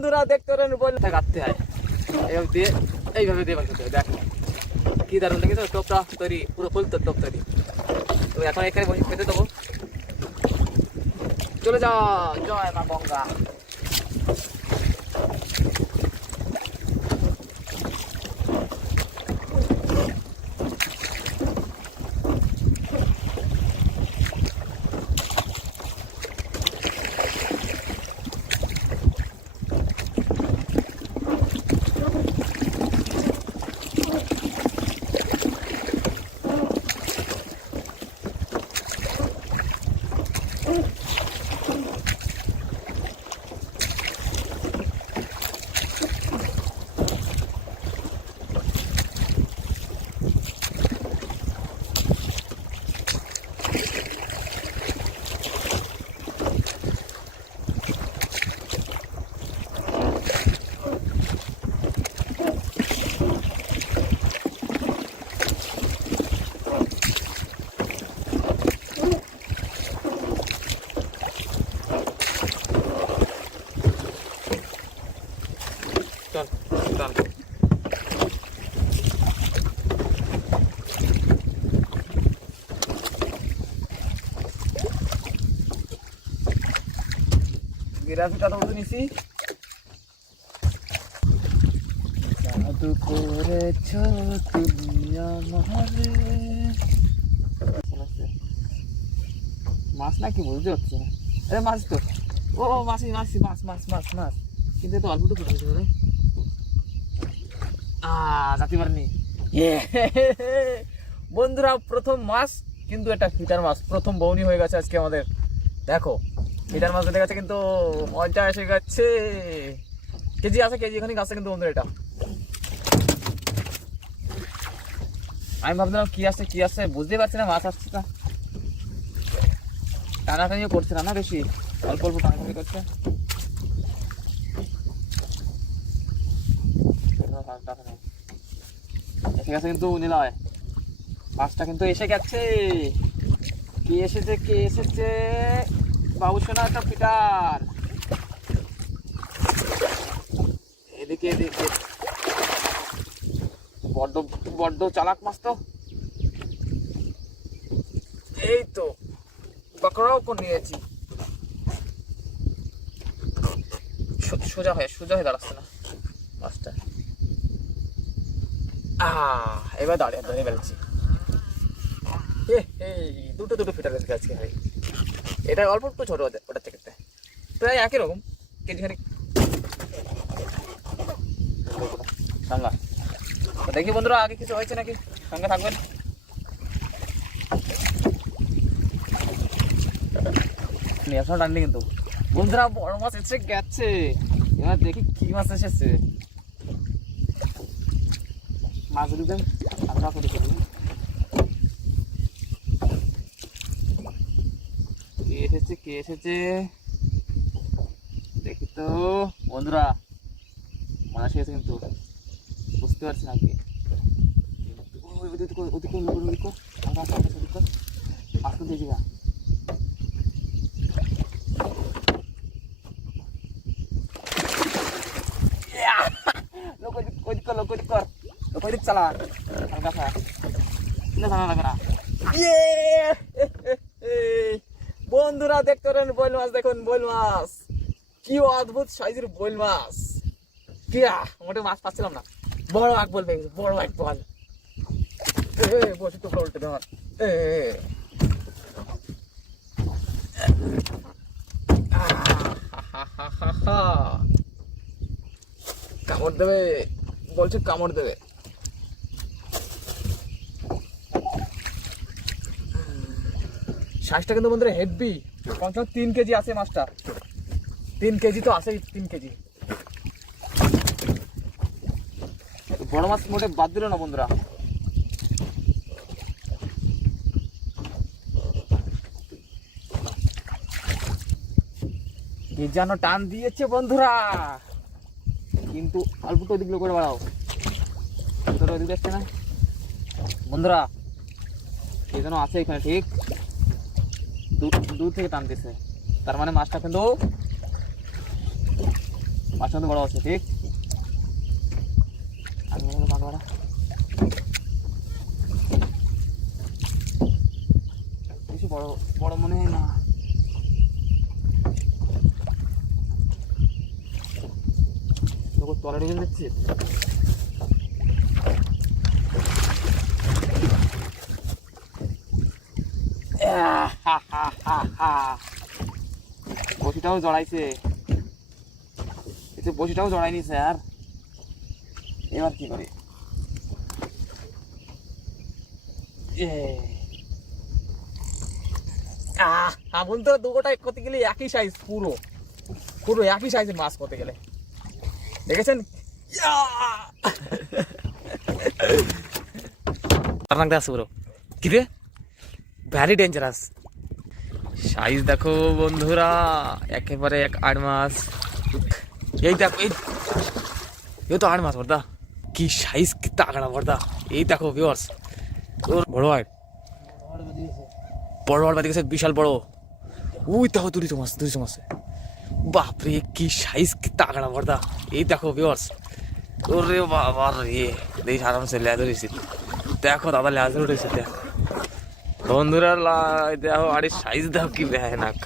বন্ধুরা দেখতে পারেন, বল কাটতে হয়। এইভাবে দিয়ে এইভাবে দিয়ে বাঁচতে হয়, দেখ। কি দারুণ লেগেছে, টোপটা তৈরি, পুরো ফুল তো টোপ তৈরি। তো এখন এখানে খেতে দেবো। চলে যা জয় মা গঙ্গা। বিরাশিটা তো নিছি। জাদু করেছ মাছ না কি বুঝতে হচ্ছে? না আরে মাছ তো। ও, মাছি মাছি, মাছ মাছ মাছ মাছ। কিন্তু তো অল্পটুকু ঢুকেছে রে আহ বন্ধুরা, প্রথম মাছ কিন্তু এটা ফিটার মাছ। প্রথম বৌনি হয়ে গেছে আজকে আমাদের। দেখো, ফিটার মাছ গেছে কিন্তু মজা এসে গেছে। কেজি আছে, কেজি এখানে আছে কিন্তু বন্ধুরা এটা। আমি ভাবছিলাম কি আসছে কি আসছে বুঝতেই পারছি না মাছ আসছে টানাটানিও করছে না না বেশি। অল্প অল্প টানাটানি করছে। এসে গেছে কিন্তু নিলয় মাছটা কিন্তু এসে গেছে। কে এসেছে কে এসেছে? বাবু সোনা, একটা পিটার এদিকে এদিকে। বড্ড বড্ড চালাক মাছ তো। এই তো পকড়াও করে নিয়েছি? সোজা হয়ে সোজা হয়ে দাঁড়াচ্ছে না মাছটা। এবার দাঁড়িয়ে দাঁড়িয়ে ফেলছি। দুটো দুটো ফিটার গেছে আজকে ভাই এটা অল্প একটু ছোট ওটার থেকে প্রায় একই রকম কেজি খানিক সাঙ্গা দেখি বন্ধুরা, আগে কিছু হয়েছে নাকি? সঙ্গে থাকবেন। নিয়ে টাননি কিন্তু। বন্ধুরা, বড় মাছ এসে গেছে। এবার দেখি কি মাছ এসেছে। মাছগুলি দেন আমরা করে দেবো কে এসেছে কে এসেছে দেখি তো বন্ধুরা মানুষ এসেছে কিন্তু বুঝতে পারছি না কি ওদিক ওদিক ওদিক ওদিক আসতে আসতে ওদিক। আসতে দিয়ে দিবা। Yeah! লোক ওদিক ওদিক কর, লোক ওদিক কর। লোক ওদিক বন্ধুরা, দেখতে পারেন বইল মাছ দেখুন বইল মাছ কি অদ্ভুত সাইজের বইল মাছ কিয়া মোটে মাছ পাচ্ছিলাম না। বড় এক বল বড় এক বল। কামড় দেবে। বলছে কামড় দেবে। সাইজটা কিন্তু বন্ধুরা হেভি কমসে কম তিন কেজি আছে মাছটা। তিন কেজি তো আছেই, তিন কেজি। বড় মাছ মোটে বাদ দিল না বন্ধুরা। কি যেন টান দিয়েছে বন্ধুরা। কিন্তু অল্প তো ওদিকে করে বাড়াও। তোর ওদিকে আসছে না। বন্ধুরা, কে যেন আছে এখানে, ঠিক? দূর থেকে টানতেছে। তার মানে মাছটা কিন্তু মাছটা তো বড় আছে, ঠিক? বড়। বড় মনে হয় না। তোকে তলা ঢুকে দেখছি বসিটাও জড়াইছে। এতে বসিটাও জড়াইনি স্যার। এবার কি করি? আমন তো দুটোটাই করতে গেলে একই সাইজ পুরো। পুরো একই সাইজের মাছ করতে গেলে। দেখেছেন? আছে পুরো। কি রে? ভ্যারি ডেঞ্জারাস সাইজ দেখো বন্ধুরা, একেবারে এক আট মাস। এই দেখো, এই এ তো আট মাস, বর্দা। কি সাইজ কি তাগড়া, বর্দা। এই দেখো ভিউয়ার্স ওর বড় আট বড় বড় দেখেছে বিশাল বড়। ওই দেখো দুই মাছ দুই মাছ বাপরে, কি সাইজ কি তাগড়া, বর্দা। এই দেখো ভিউয়ার্স ওরে বাবা রে, দেখি, আরামসে লেজ উঠেছি দেখো, দাদা লেজ উঠেছে দেখো। বন্ধুরা দেখো আরে সাইজ দেখো কি ভয়ানক।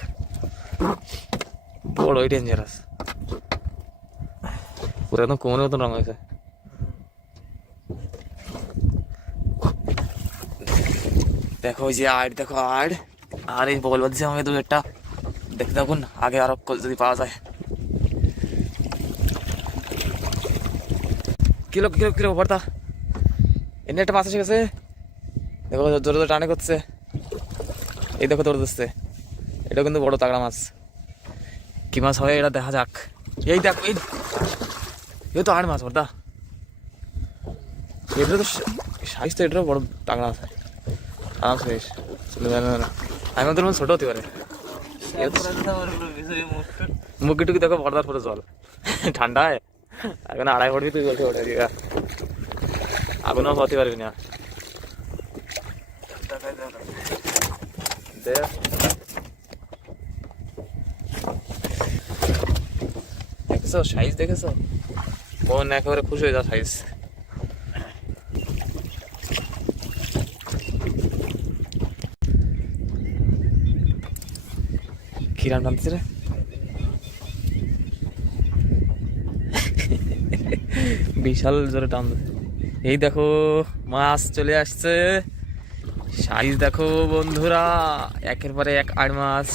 বড়ই ডেঞ্জারাস পুরো একদম কোমরের মতন রং হয়েছে। দেখো, ওই যে আড় দেখো আড় আর এই বগল বাঁধছে আমাকে দু একটা। দেখতে থাকুন, আগে আরও যদি পাওয়া যায়। কিলো কিলো কিলো ভর্তা এনে একটা মাছ এসে গেছে। দেখো, জোরে জোরে টানে করছে। এই দেখো তোর দিচ্ছে এটা কিন্তু বড় তাগড়া মাছ। কি মাছ হয় এটা দেখা যাক। এই দেখ এই এ তো আর মাছ বড়দা। এটা তো সাইজ তো এটারও বড় তাগড়া আছে। চলে যাবে না। আমি ওদের মধ্যে ছোট হতে পারে। মুখি টুকি। দেখো পর্দার পরে জল। ঠান্ডায়। এখন আড়াই পড়বি তুই বলতে ওঠে আগুনও হতে পারবি না। দেখ দেখেছ? সাইজ দেখেছ? মন একেবারে খুশি হয়ে যাও সাইজ। কিরাম টানতেছে রে? বিশাল জোরে টান এই দেখো, মাছ চলে আসছে। সাইজ দেখো বন্ধুরা, একের পরে এক আট মাছ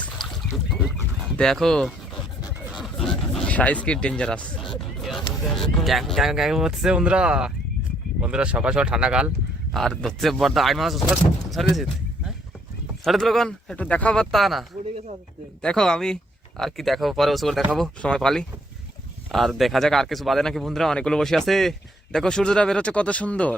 দেখো, সাইজ কি ডেঞ্জারাস হচ্ছে বন্ধুরা। বন্ধুরা, সকাল সকাল ঠান্ডা কাল, আর ধরছে বর্দা আট ছাড় গেছি ছাড়ে তো লোকন একটু দেখাবার তা না। দেখো আমি, আর কি দেখাবো, পরে ওসব দেখাবো, সময় পালি। আর দেখা যাক আর কিছু বাদে নাকি বন্ধুরা, অনেকগুলো বসে আছে। দেখো সূর্যটা বেরোচ্ছে কত সুন্দর।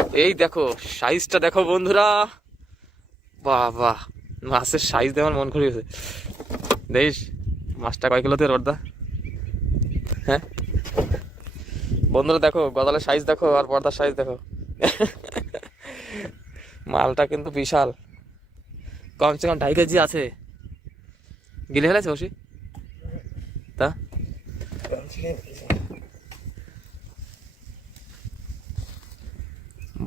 এই দেখো সাইজটা দেখো বন্ধুরা। বাহ মাছের সাইজ আমার মন খুলে গেছে। দেখিস মাছটা কয় কিলোতে রোডদা হ্যাঁ? বন্ধুরা দেখো, গদালের সাইজ দেখো আর পর্দার সাইজ দেখো। মালটা কিন্তু বিশাল। কমসে কম ঢাই কেজি আছে। গিলে ফেলেছে বসি? তা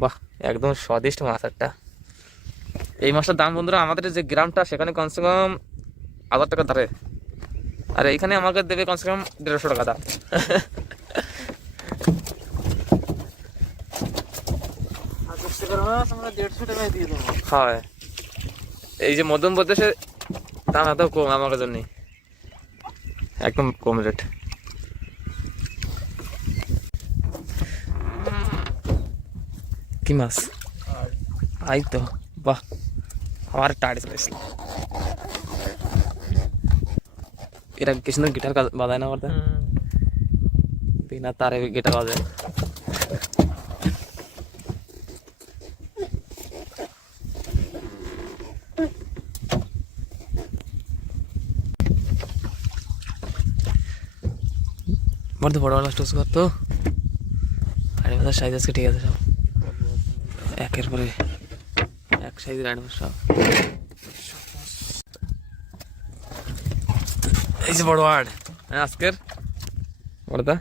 বাহ একদম স্বাদিষ্ট মাছ একটা। এই মাছটার দাম বন্ধুরা, আমাদের যে গ্রামটা, সেখানে কমসে কম হাজার টাকা ধরে। আর এইখানে আমাকে দেবে কমসে কম দেড়শো টাকা দাম। হয়। এই যে মধ্যম প্রদেশের দাম এত কম আমার জন্য। একদম কম রেট। কি মাছ আই তো বাহ আমার টাড়ি চলে এসেছিল এরা কি সুন্দর গিটার বাজায় না করতে বিনা তারে গিটার বাজায় বড় বড় বড় স্টোস করতো বাজার সাইজ আজকে ঠিক আছে সব একের পরে এক সাইজের আড়ে সব। এই যে বড় ওয়ার্ড আজকের? বড়দা